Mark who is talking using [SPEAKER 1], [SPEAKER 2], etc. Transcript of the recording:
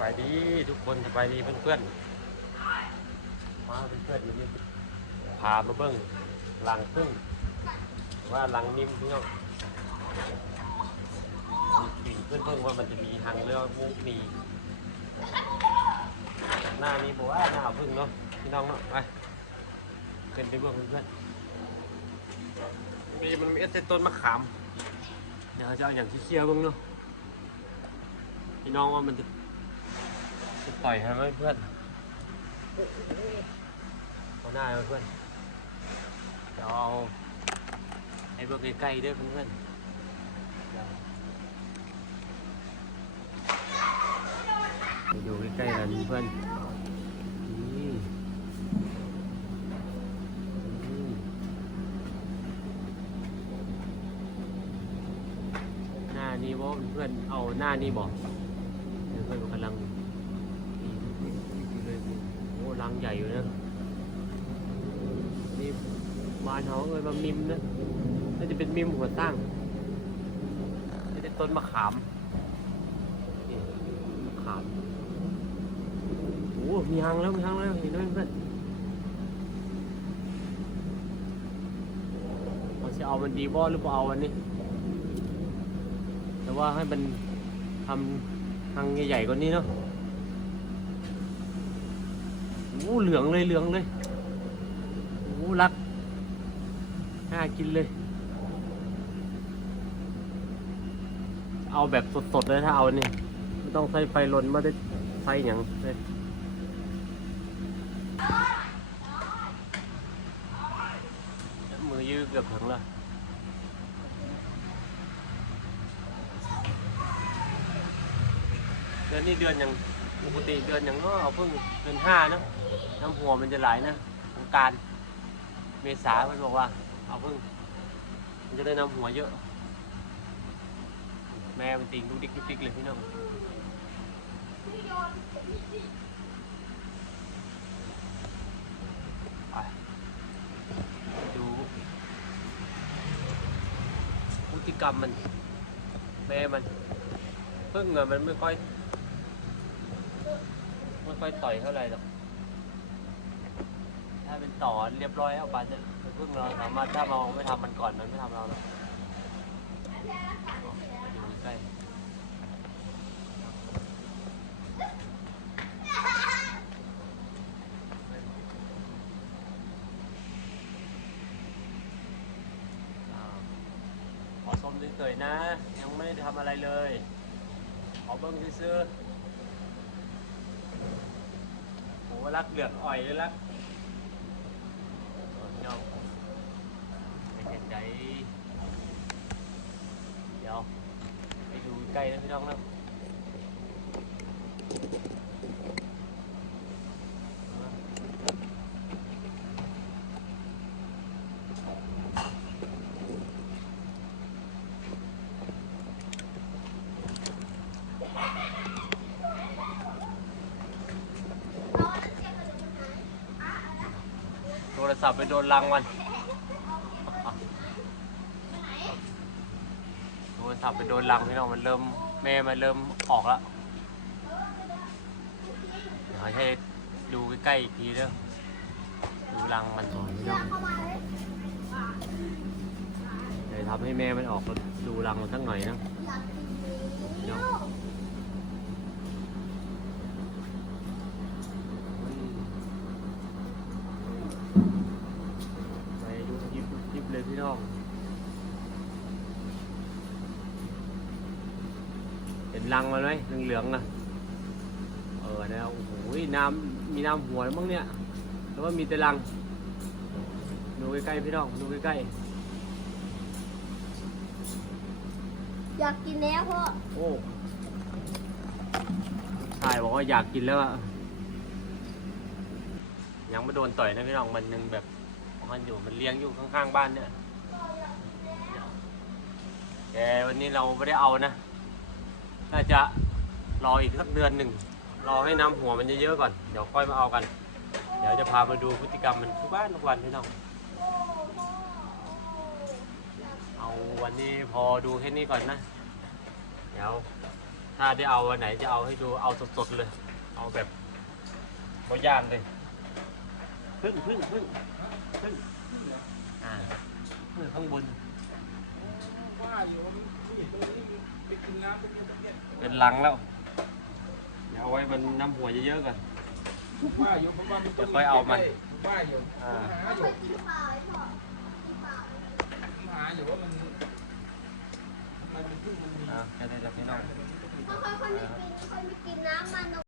[SPEAKER 1] บายดีทุกคนสบายดีเพื่อนๆมาเพื่อนๆอยู่นี่พามาเบิ้งหลังพึ่งว่าหลังนิ่มพี่น้องมีเพื่อนเพิ่งว่ามันจะมีทางเรือมุกมีหน้านี้บอกว่าหน้าพึ่งเนาะพี่น้องเนาะไปขึ้นไปเบิ้งเพื่อนๆมีมันมีเอสเตต้นมะขามเดี๋ยวจะเอาอย่างที่เคี่ยวเบิ้งเนาะพี่น้องว่ามันจะ จะต่อยให้ไหมเพื่อนเอาหน้ไหมเพื่อนเดี๋ยวเอาไอ้เบอร์ใกล้ๆด้วยเพื่อนๆไปดูใกล้ๆกันเพื่อนหน้านี้ว่าเพื่อนเอาหน้านี้บอกเพื่อนกำลัง ลังใหญ่อยู่นะนี่บ้านเขาเอ้ยมามิมนะน่าจะเป็นมิมหัวตั้งนี่เป็นต้นมะขามนี่มะขามโอ้มีหางแล้วมีหางแล้วเห็นไหมเพื่อนเราจะเอามันดีบ่หรือเปล่าเอาอันนี้แต่ว่าให้มันทำหางใหญ่ๆกว่านี้เนาะ โอ้ เหลืองเลยเหลืองเลยโอ้รักน่ากินเลย เอาแบบสดๆเลยถ้าเอาเนี่ยไม่ต้องใส่ไฟลนไม่ได้ไฟอย่างเลยมือยืดเกือบถึงแล้วเดือนนี้เดือนอยังปกติเดือนอยังก็เอาเพิ่งเดือนห้าเนะ น้ำหัวมันจะไหลนะสงการเมษามันบอกว่า เอาพิ่ง มันจะได้น้ำหัวเยอะ แม่มันติงดุกดิกดุกดิกเลยพี่น้องดูพฤติกรรมมัน แม่มันพิ่งอะมันไม่ค่อย ไม่ค่อยต่อยเท่าไหร่หรอก ถ้าเป็นต่อเรียบร้อยเอาไปเนี่ยเพิ่งเราสามารถถ้าเราไม่ทำมันก่อนมันไม่ทำเราหรอกใกล้อ่าขอชมเฉยๆนะ ยังไม่ได้ทำอะไรเลย ขอเบิ้งซื้อโหรักเหลือกอ่อยเลยรักพี่น้องเป็นยังไงเดี๋ยว ไกลนะพี่น้องนะโทรศัพท์ไปโดนรังมัน โทรศัพท์ไปโดนรังพี่น้องมันเริ่มแม่มันเริ่มออกแล้วเดี๋ยวให้ดูใกล้ๆอีกทีเด้อดูรังมันก่อนพี่น้องเดี๋ยวทำให้แม่มันออกแล้วดูรังมันสักหน่อยนะพี่น้องไปดูยิบยิบเลยพี่น้อง เห็นรังมันไหมเหลืองๆอะเออนะโอ้โหน้ำมีน้ำหัวมั้งเนี่ยแล้วว่ามีแต่รังดูใกล้ๆพี่น้องดูใกล้
[SPEAKER 2] อยากกินแล้วพ่อ
[SPEAKER 1] ๆโอ้ชายบอกว่าอยากกินแล้วอะยังไม่โดนต่อยนะพี่น้องมันยังแบบมันอยู่มันเลี้ยงอยู่ข้างๆบ้านเนี่ยแต่วันนี้เราไม่ได้เอานะ น่าจะรออีกสักเดือนหนึ่งรอให้น้ำหัวมันเยอะๆก่อน เดี๋ยวค่อยมาเอากัน เดี๋ยวจะพามาดูพฤติกรรมมันทุกบ้านทุกวันพี่น้อง เอาวันนี้พอดูแค่นี้ก่อนนะ เดี๋ยวถ้าได้เอาวันไหนจะเอาให้ดูเอาสดๆเลย เอาแบบบย่านเลยพึ่งพึ่งพึ่งพึ่งอ่าพึ่งข้างบน
[SPEAKER 3] ว่าอยู่ว่า เป็
[SPEAKER 1] นลังแล้ว เดี๋ยวเอาไว้มันน้ำหัวเยอะๆก่อน
[SPEAKER 3] ว่าอยู่เพราะว่ามัน
[SPEAKER 1] เดี๋ยวค่อยเอามัน
[SPEAKER 3] อ่าอยู่
[SPEAKER 1] อ่า
[SPEAKER 3] หา
[SPEAKER 2] เรา
[SPEAKER 3] อ
[SPEAKER 2] เค
[SPEAKER 3] ยู่
[SPEAKER 2] ยกินเปล่าไอ้พ่อกินเปล่า
[SPEAKER 3] หาอยๆไมมันเพิ่งมันมี
[SPEAKER 1] อ่าแค่นี้จะพี่น้อง
[SPEAKER 2] เพราะเขาคนไม่กินคนไม่กินน้ำมัน